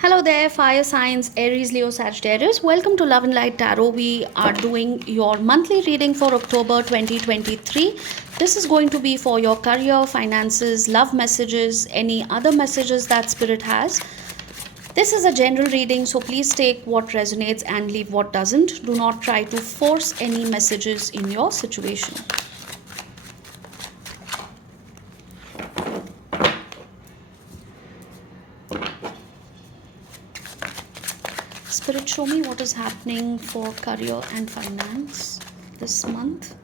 Hello there, fire signs, Aries, Leo, Sagittarius. Welcome to Love and Light Tarot. We are doing your monthly reading for October 2023. This is going to be for your career, finances, love messages, any other messages that Spirit has. This is a general reading, so please take what resonates and leave what doesn't. Do not try to force any messages in your situation. Spirit, show me what is happening for career and finance this month.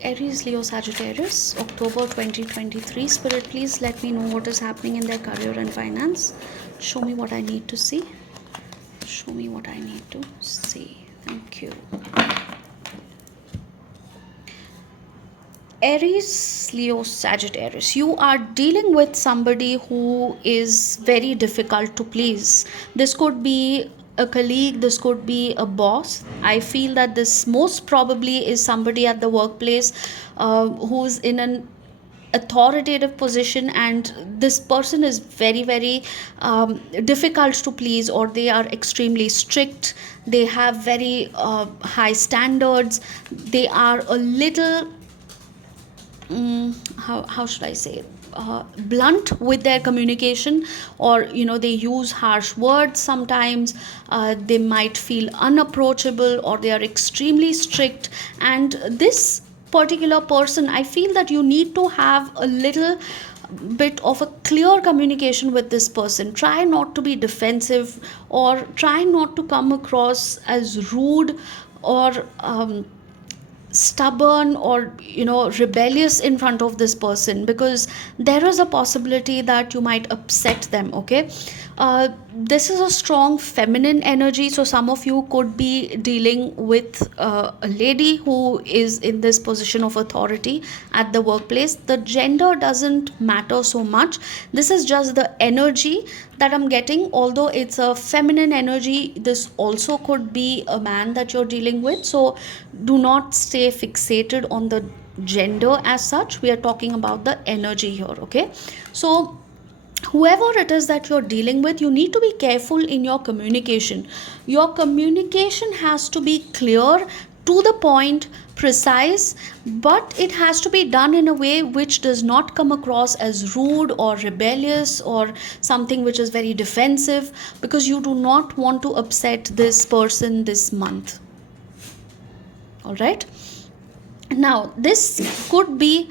Aries, Leo, Sagittarius, October 2023. Spirit, please let me know what is happening in their career and finance. Show me what I need to see. Show me what I need to see. Thank you. Aries, Leo, Sagittarius, you are dealing with somebody who is very difficult to please. This could be a colleague, this could be a boss. I feel that this most probably is somebody at the workplace who's in an authoritative position, and this person is very difficult to please, or they are extremely strict. They have very high standards. They are a little how should I say it? Blunt with their communication, or they use harsh words sometimes. They might feel unapproachable, or they are extremely strict. And this particular person, I feel that you need to have a little bit of a clear communication with this person. Try not to be defensive, or try not to come across as rude, or stubborn, or rebellious in front of this person, because there is a possibility that you might upset them. Okay, this is a strong feminine energy, so some of you could be dealing with a lady who is in this position of authority at the workplace. The gender doesn't matter so much. This is just the energy that I'm getting. Although it's a feminine energy, this also could be a man that you're dealing with, so do not stay fixated on the gender as such. We are talking about the energy here. Okay, so whoever it is that you're dealing with, you need to be careful in your communication. Your communication has to be clear, to the point, precise, but it has to be done in a way which does not come across as rude or rebellious, or something which is very defensive, because you do not want to upset this person this month. All right, now this could be,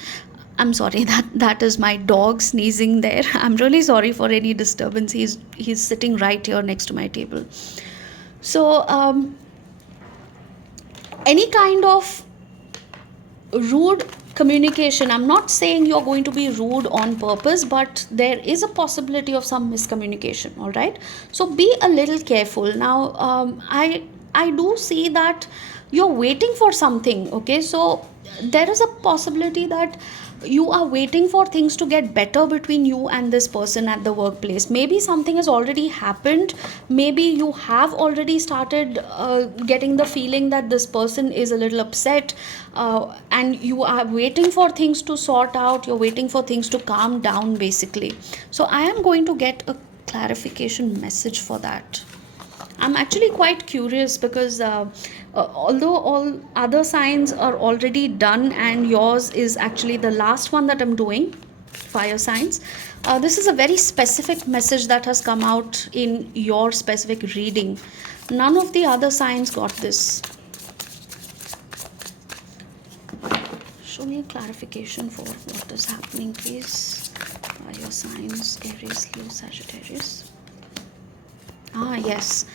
I'm sorry, that is my dog sneezing there. I'm really sorry for any disturbance. He's sitting right here next to my table. So any kind of rude communication, I'm not saying you're going to be rude on purpose, but there is a possibility of some miscommunication. All right, so be a little careful. Now I do see that you're waiting for something. Okay, so there is a possibility that you are waiting for things to get better between you and this person at the workplace. Maybe something has already happened. Maybe you have already started getting the feeling that this person is a little upset, and you are waiting for things to sort out. You're waiting for things to calm down, basically. So I am going to get a clarification message for that. I'm actually quite curious, because although all other signs are already done and yours is actually the last one that I'm doing, fire signs, this is a very specific message that has come out in your specific reading. None of the other signs got this. Show me a clarification for what is happening, please. Fire signs, Aries, Leo, Sagittarius. Yes.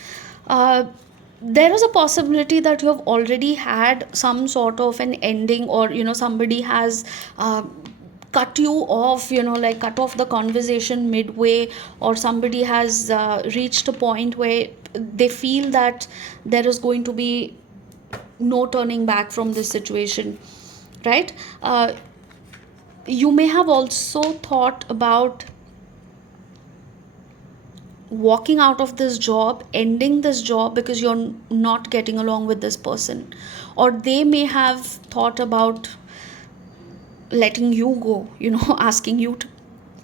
There is a possibility that you have already had some sort of an ending, or somebody has cut you off, like cut off the conversation midway, or somebody has reached a point where they feel that there is going to be no turning back from this situation, right? You may have also thought about walking out of this job, ending this job, because you're not getting along with this person. Or they may have thought about letting you go, asking you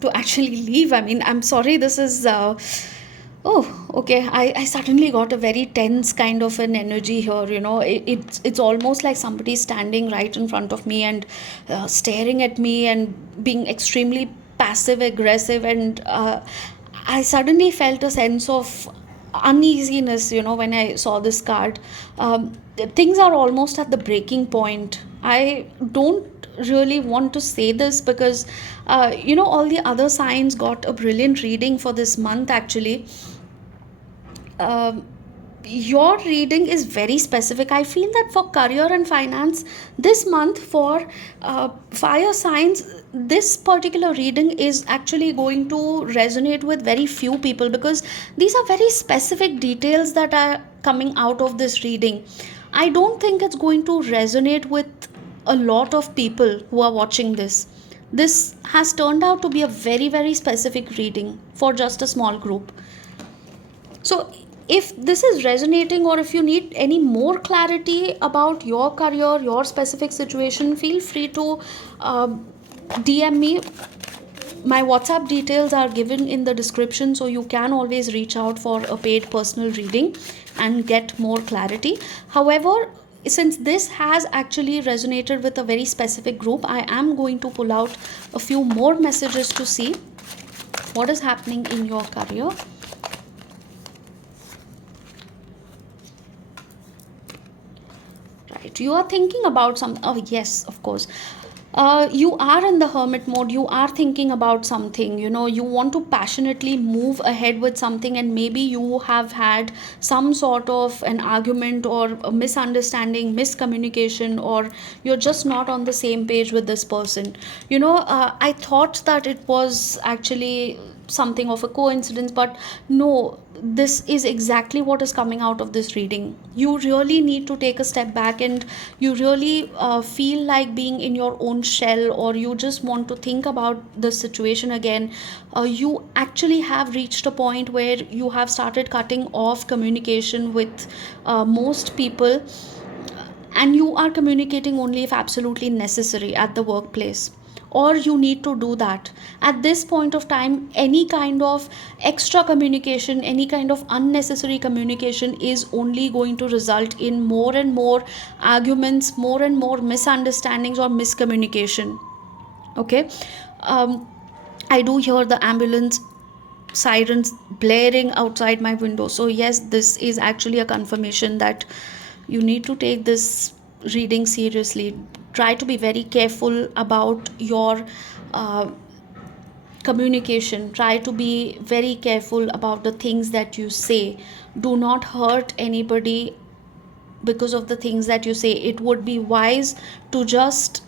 to actually leave. I mean, I'm sorry, this is oh, okay. I suddenly got a very tense kind of an energy here. It's almost like somebody standing right in front of me and staring at me and being extremely passive aggressive, and I suddenly felt a sense of uneasiness, when I saw this card. Things are almost at the breaking point. I don't really want to say this because, all the other signs got a brilliant reading for this month actually. um, your reading is very specific. I feel that for career and finance this month, for fire signs, this particular reading is actually going to resonate with very few people, because these are very specific details that are coming out of this reading. I don't think it's going to resonate with a lot of people who are watching this. This has turned out to be a very, very specific reading for just a small group. So, if this is resonating, or if you need any more clarity about your career, your specific situation, feel free to DM me. My WhatsApp details are given in the description, so you can always reach out for a paid personal reading and get more clarity. However, since this has actually resonated with a very specific group, I am going to pull out a few more messages to see what is happening in your career. Right, you are thinking about some, oh yes, of course. You are in the hermit mode, you are thinking about something, you want to passionately move ahead with something, and maybe you have had some sort of an argument or a misunderstanding, miscommunication, or you're just not on the same page with this person. I thought that it was actually something of a coincidence, but no, this is exactly what is coming out of this reading. You really need to take a step back, and you really feel like being in your own shell, or you just want to think about the situation again. You actually have reached a point where you have started cutting off communication with most people, and you are communicating only if absolutely necessary at the workplace, or you need to do that. At this point of time, any kind of extra communication, any kind of unnecessary communication is only going to result in more and more arguments, more and more misunderstandings or miscommunication. Okay. um, I do hear the ambulance sirens blaring outside my window. So, yes, this is actually a confirmation that you need to take this reading seriously. Try to be very careful about your uh, communication. Try to be very careful about the things that you say. Do not hurt anybody because of the things that you say. It would be wise to just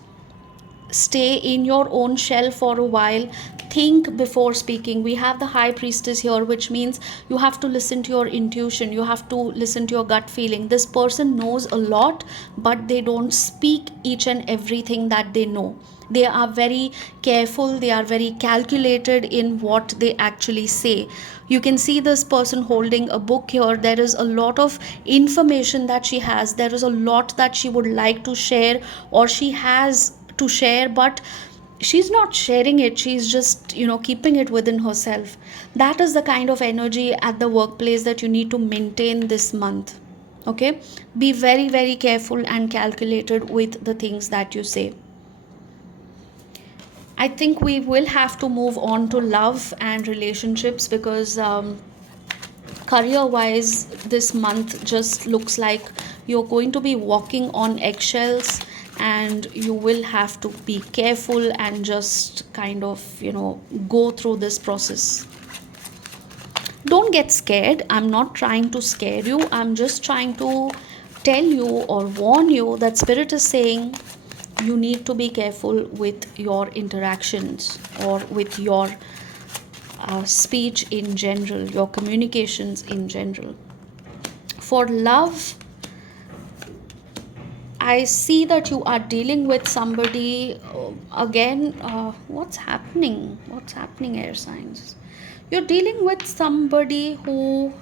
stay in your own shell for a while. Think before speaking. We have the high priestess here, which means you have to listen to your intuition, you have to listen to your gut feeling. This person knows a lot, but they don't speak each and everything that they know. They are very careful, they are very calculated in what they actually say. You can see this person holding a book here. There is a lot of information that she has, there is a lot that she would like to share, or she has to share, but she's not sharing it. She's just keeping it within herself. That is the kind of energy at the workplace that you need to maintain this month. Okay, be very, very careful and calculated with the things that you say. I think we will have to move on to love and relationships, because career wise this month just looks like you're going to be walking on eggshells, and you will have to be careful and just kind of go through this process. Don't get scared. I'm not trying to scare you, I'm just trying to tell you or warn you that spirit is saying you need to be careful with your interactions, or with your speech in general, your communications in general. For love, I see that you are dealing with somebody again. What's happening? What's happening, air signs? You're dealing with somebody who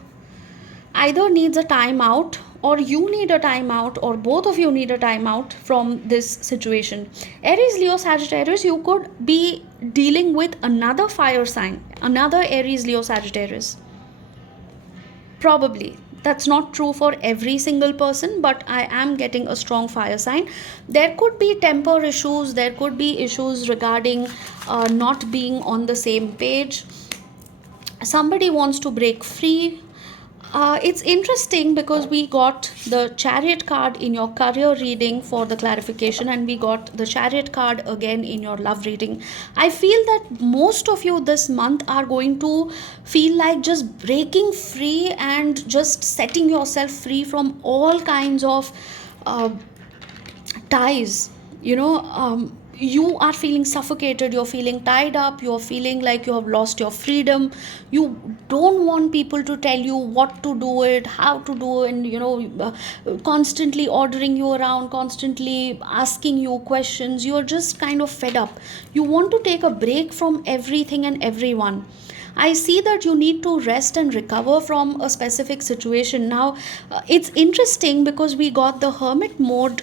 either needs a timeout, or you need a timeout, or both of you need a timeout from this situation. Aries, Leo, Sagittarius, you could be dealing with another fire sign, another Aries, Leo, Sagittarius. Probably. That's not true for every single person, but I am getting a strong fire sign. There could be temper issues, there could be issues regarding not being on the same page. Somebody wants to break free. It's interesting because we got the Chariot card in your career reading for the clarification, and we got the Chariot card again in your love reading. I feel that most of you this month are going to feel like just breaking free and just setting yourself free from all kinds of uh, ties. You are feeling suffocated, you're feeling tied up, you're feeling like you have lost your freedom. You don't want people to tell you what to do it, how to do it, and constantly ordering you around, constantly asking you questions. You're just kind of fed up. You want to take a break from everything and everyone. I see that you need to rest and recover from a specific situation. Now, it's interesting because we got the hermit mode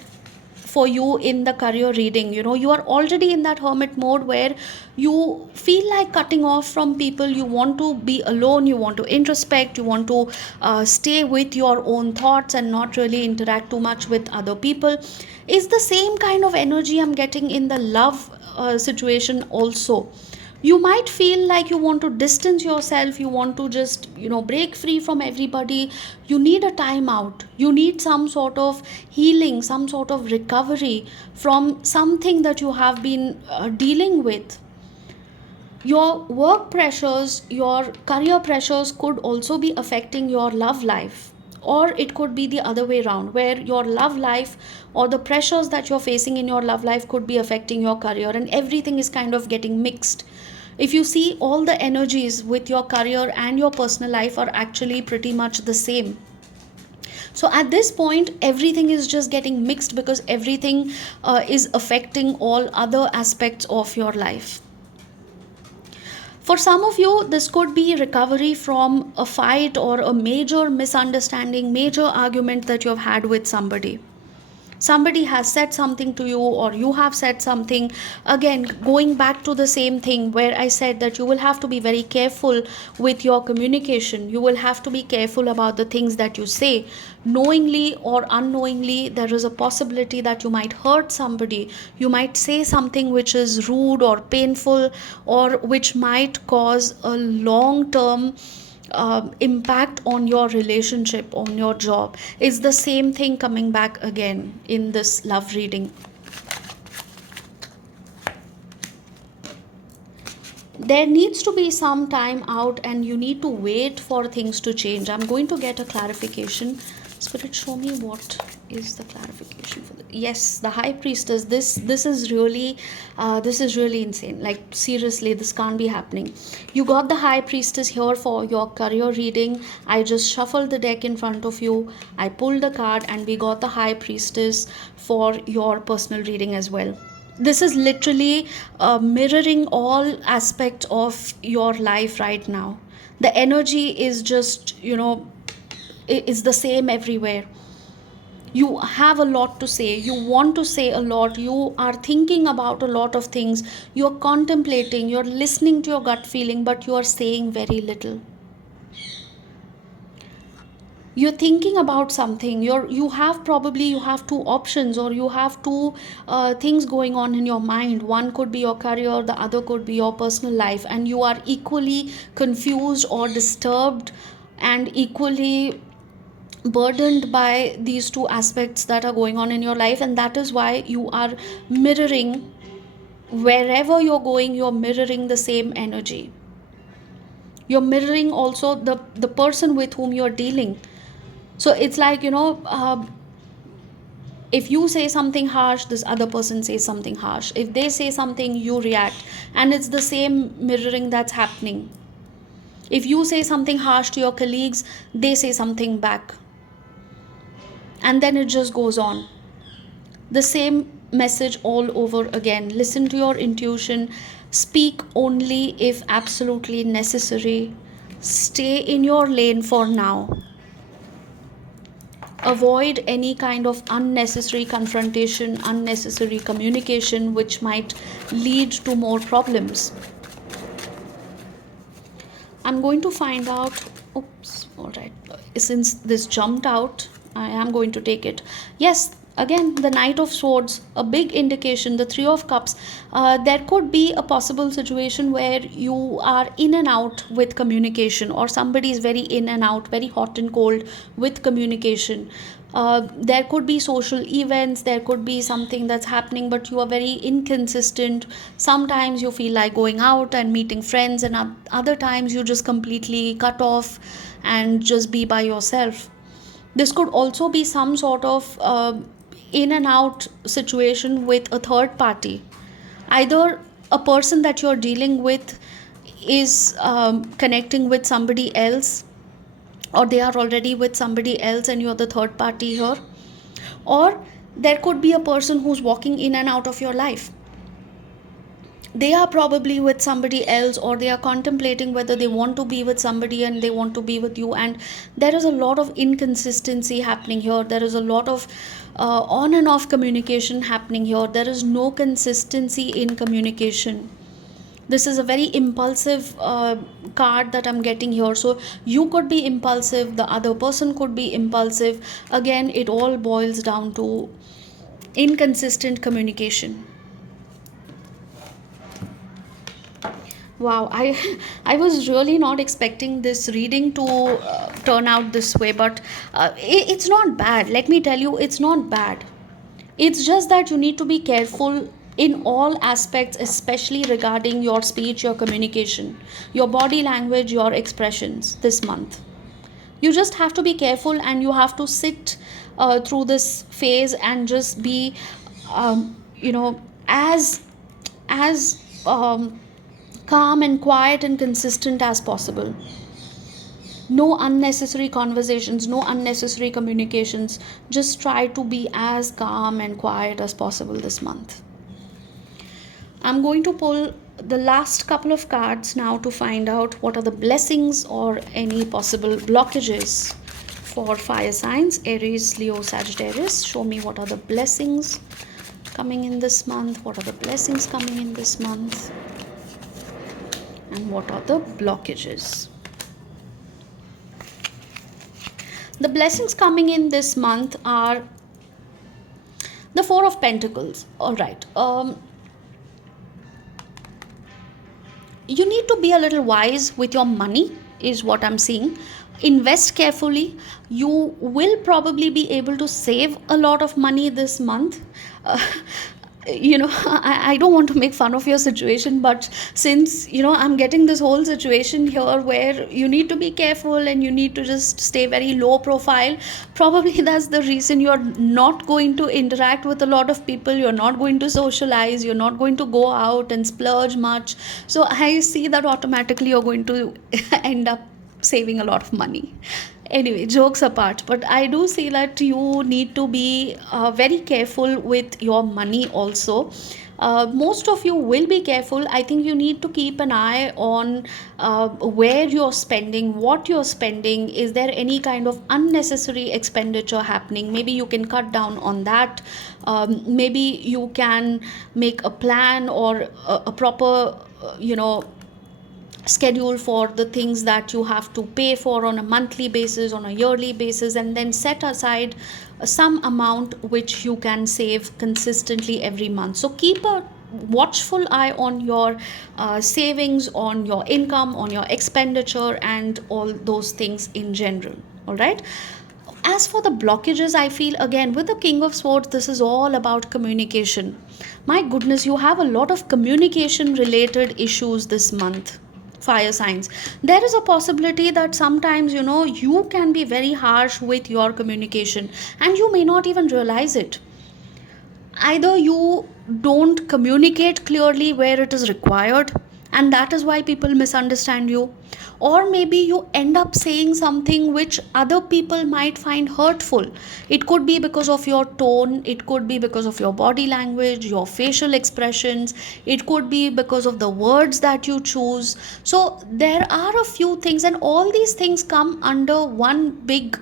for you in the career reading. You are already in that hermit mode where you feel like cutting off from people. You want to be alone, you want to introspect, you want to stay with your own thoughts and not really interact too much with other people. Is the same kind of energy I'm getting in the love situation also. You might feel like you want to distance yourself, you want to just break free from everybody. You need a time out, you need some sort of healing, some sort of recovery from something that you have been dealing with. Your work pressures, your career pressures could also be affecting your love life, or it could be the other way around, where your love life or the pressures that you're facing in your love life could be affecting your career, and everything is kind of getting mixed. If you see, all the energies with your career and your personal life are actually pretty much the same. So at this point, everything is just getting mixed because everything is affecting all other aspects of your life. For some of you, this could be recovery from a fight or a major misunderstanding, major argument that you have had with somebody. Somebody has said something to you, or you have said something. Again, going back to the same thing where I said that you will have to be very careful with your communication. You will have to be careful about the things that you say. Knowingly or unknowingly, there is a possibility that you might hurt somebody. You might say something which is rude or painful, or which might cause a long term impact on your relationship, on your job. Is the same thing coming back again in this love reading. There needs to be some time out, and you need to wait for things to change. I'm going to get a clarification. Spirit, show me what is the clarification for the, yes, the high priestess. This is really insane. Like, seriously, this can't be happening. You got the high priestess here for your career reading. I just shuffled the deck in front of you, I pulled the card, and we got the high priestess for your personal reading as well. This is literally mirroring all aspects of your life right now. The energy is just is the same everywhere. You have a lot to say, you want to say a lot, you are thinking about a lot of things, you're contemplating, you're listening to your gut feeling, but you are saying very little. You're thinking about something, you have two options, or you have two things going on in your mind. One could be your career, the other could be your personal life, and you are equally confused or disturbed and equally burdened by these two aspects that are going on in your life. And that is why you are mirroring, wherever you're going, you're mirroring the same energy. You're mirroring also the person with whom you're dealing. So it's like, if you say something harsh, this other person says something harsh. If they say something, you react, and it's the same mirroring that's happening. If you say something harsh to your colleagues, they say something back, and then it just goes on. The same message all over again. Listen to your intuition, speak only if absolutely necessary, stay in your lane for now. Avoid any kind of unnecessary confrontation, unnecessary communication, which might lead to more problems. I'm going to find out. Oops, all right. Since this jumped out, I am going to take it. Yes, again, the Knight of Swords, a big indication, the Three of Cups. There could be a possible situation where you are in and out with communication, or somebody is very in and out, very hot and cold with communication. There could be social events, there could be something that's happening, but you are very inconsistent. Sometimes you feel like going out and meeting friends, and other times you just completely cut off and just be by yourself. This could also be some sort of in and out situation with a third party. Either a person that you're dealing with is connecting with somebody else, or they are already with somebody else and you're the third party here, or there could be a person who's walking in and out of your life. They are probably with somebody else, or they are contemplating whether they want to be with somebody and they want to be with you, and there is a lot of inconsistency happening here. There is a lot of on and off communication happening here. There is no consistency in communication. This is a very impulsive card that I'm getting here. So you could be impulsive, the other person could be impulsive. Again, it all boils down to inconsistent communication. Wow, I was really not expecting this reading to turn out this way, but it's not bad. Let me tell you, it's not bad. It's just that you need to be careful in all aspects, especially regarding your speech, your communication, your body language, your expressions this month. You just have to be careful, and you have to sit through this phase and just be, you know, as calm and quiet and consistent as possible. No unnecessary conversations, no unnecessary communications. Just try to be as calm and quiet as possible this month. I'm going to pull the last couple of cards now to find out what are the blessings or any possible blockages for fire signs: Aries, Leo, Sagittarius. Show me what are the blessings coming in this month, what are the blessings coming in this month, and what are the blockages. The blessings coming in this month are the Four of Pentacles. All right. You need to be a little wise with your money, is what I'm seeing. Invest carefully. You will probably be able to save a lot of money this month. Uh, I don't want to make fun of your situation, but since I'm getting this whole situation here where you need to be careful and you need to just stay very low profile, probably that's the reason you're not going to interact with a lot of people, you're not going to socialize, you're not going to go out and splurge much. So I see that automatically you're going to end up saving a lot of money. Anyway, jokes apart, but I do see that you need to be very careful with your money also. Most of you will be careful. I think you need to keep an eye on where you're spending, what you're spending. Is there any kind of unnecessary expenditure happening? Maybe you can cut down on that. Maybe you can make a plan or a proper schedule for the things that you have to pay for on a monthly basis, on a yearly basis, and then set aside some amount which you can save consistently every month. So keep a watchful eye on your savings, on your income, on your expenditure, and all those things in general. All right. As for the blockages, I feel again with the King of Swords, this is all about communication. My goodness, you have a lot of communication related issues this month, fire signs. There is a possibility that sometimes you can be very harsh with your communication and you may not even realize it. Either you don't communicate clearly where it is required, and that is why people misunderstand you, or maybe you end up saying something which other people might find hurtful. It could be because of your tone, it could be because of your body language, your facial expressions, it could be because of the words that you choose. So there are a few things, and all these things come under one big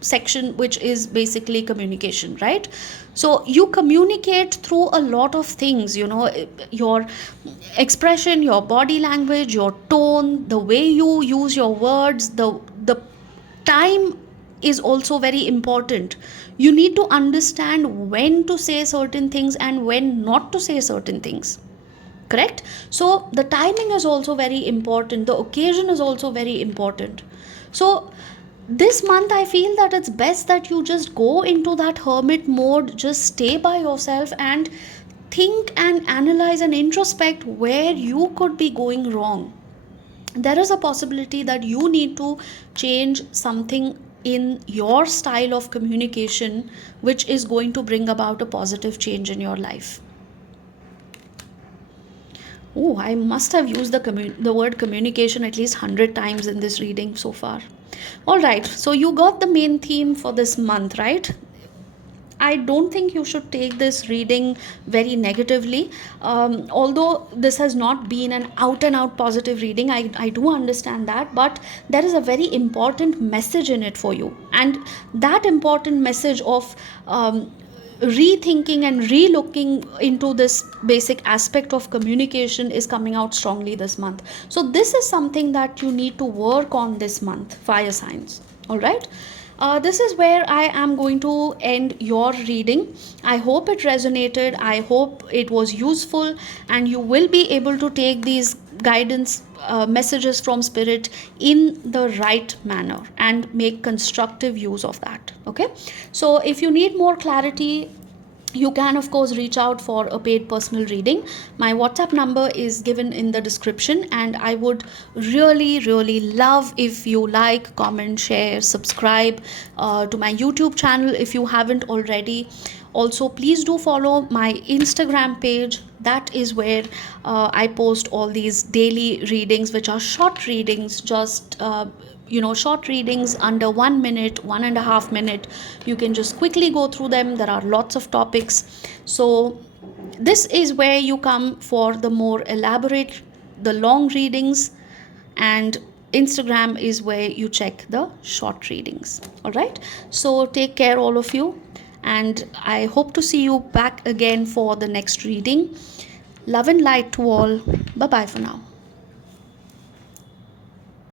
section, which is basically communication, right? So you communicate through a lot of things, your expression, your body language, your tone, the way you use your words, the time is also very important. You need to understand when to say certain things and when not to say certain things, correct? So the timing is also very important, the occasion is also very important. So this month I feel that it's best that you just go into that hermit mode, just stay by yourself and think and analyze and introspect where you could be going wrong. There is a possibility that you need to change something in your style of communication, which is going to bring about a positive change in your life. Oh, I must have used the word communication at least 100 times in this reading so far. All right, so you got the main theme for this month, right? I don't think you should take this reading very negatively. Although this has not been an out and out positive reading, I do understand that, but there is a very important message in it for you. And that important message of rethinking and relooking into this basic aspect of communication is coming out strongly this month. So, this is something that you need to work on this month, fire signs. All right. This is where I am going to end your reading. I hope it resonated. I hope it was useful, and you will be able to take these guidance messages from spirit in the right manner and make constructive use of that. Okay, so if you need more clarity, you can of course reach out for a paid personal reading. My WhatsApp number is given in the description, and I would really love if you like, comment, share, subscribe to my YouTube channel if you haven't already. Also, please do follow my Instagram page. That is where I post all these daily readings, which are short readings, just short readings under 1 minute, 1.5 minute. You can just quickly go through them. There are lots of topics. So this is where you come for the more elaborate, the long readings, and Instagram is where you check the short readings. All right, so take care all of you, and I hope to see you back again for the next reading. Love and light to all. Bye bye for now.